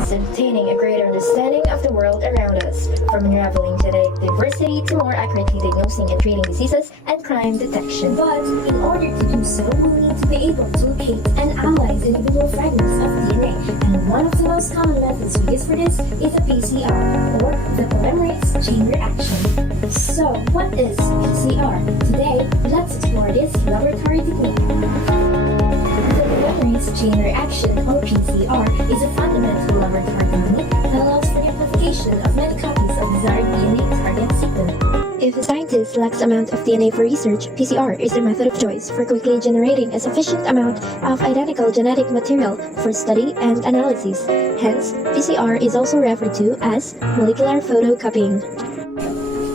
us in obtaining a greater understanding of the world around us, from unraveling genetic diversity to more accurately diagnosing and treating diseases and crime detection. But in order to do so, we'll need to be able to locate and analyze individual fragments of DNA. And one of the most common methods we use for this is the PCR, or the polymerase chain reaction. So, what is PCR? Today, let's explore this laboratory technique. The polymerase chain reaction, or PCR, is a fundamental laboratory technique that allows for the amplification of many copies of desired DNA target sequence. If a scientist lacks amount of DNA for research, PCR is the method of choice for quickly generating a sufficient amount of identical genetic material for study and analysis. Hence, PCR is also referred to as molecular photocopying.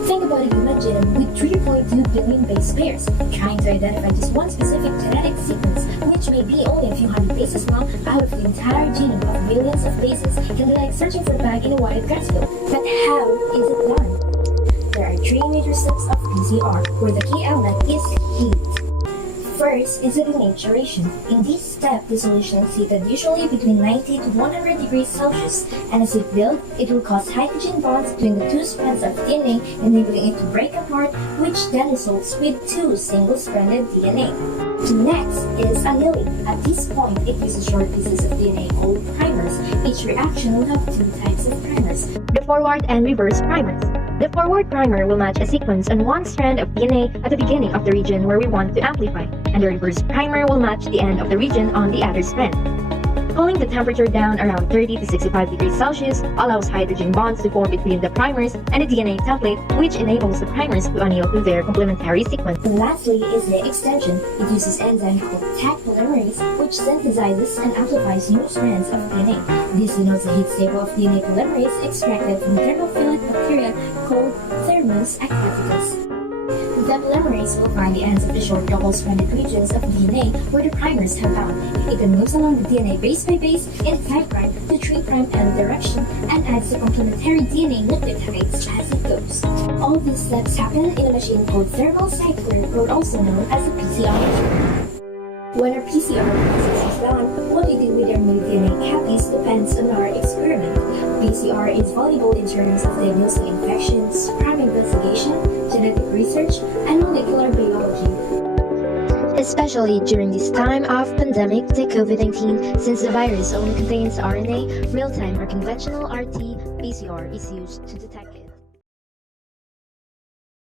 Think about a human genome with 3.2 billion base pairs. Trying to identify just one specific genetic sequence, which may be only a few hundred bases long, out of the entire genome of billions of bases, can be like searching for a bag in a wide grass field. But how is it done? There are three major steps of PCR, where the key element is heat. First is the denaturation. In this step, the solution is heated usually between 90 to 100 degrees Celsius, and as it builds, it will cause hydrogen bonds between the two strands of DNA, enabling it to break apart, which then results with two single-stranded DNA. Next is annealing. At this point, it uses short pieces of DNA called primers. Each reaction will have two types of primers: The forward and reverse primers. The forward primer will match a sequence on one strand of DNA at the beginning of the region where we want to amplify, and the reverse primer will match the end of the region on the other strand. Cooling the temperature down around 30 to 65 degrees Celsius allows hydrogen bonds to form between the primers and the DNA template, which enables the primers to anneal to their complementary sequence. And lastly is the extension. It uses enzyme called Taq polymerase, which synthesizes and amplifies new strands of DNA. This denotes the heat stable of DNA polymerase extracted from thermophilic bacteria called Thermus activatus. The polymerase will find the ends of the short double-stranded regions of DNA where the primers have bound. It then moves along the DNA base by base in 5' to 3' end direction and adds the complementary DNA nucleotides as it goes. All these steps happen in a machine called thermal cycler, or also known as a PCR machine. When our PCR process is done, what we do with our new DNA copies depends on our experiment. PCR is valuable in terms of diagnosing infections, crime investigation, genetic research, and molecular biology. Especially during this time of pandemic, the COVID-19, since the virus only contains RNA, real-time or conventional RT-PCR is used to detect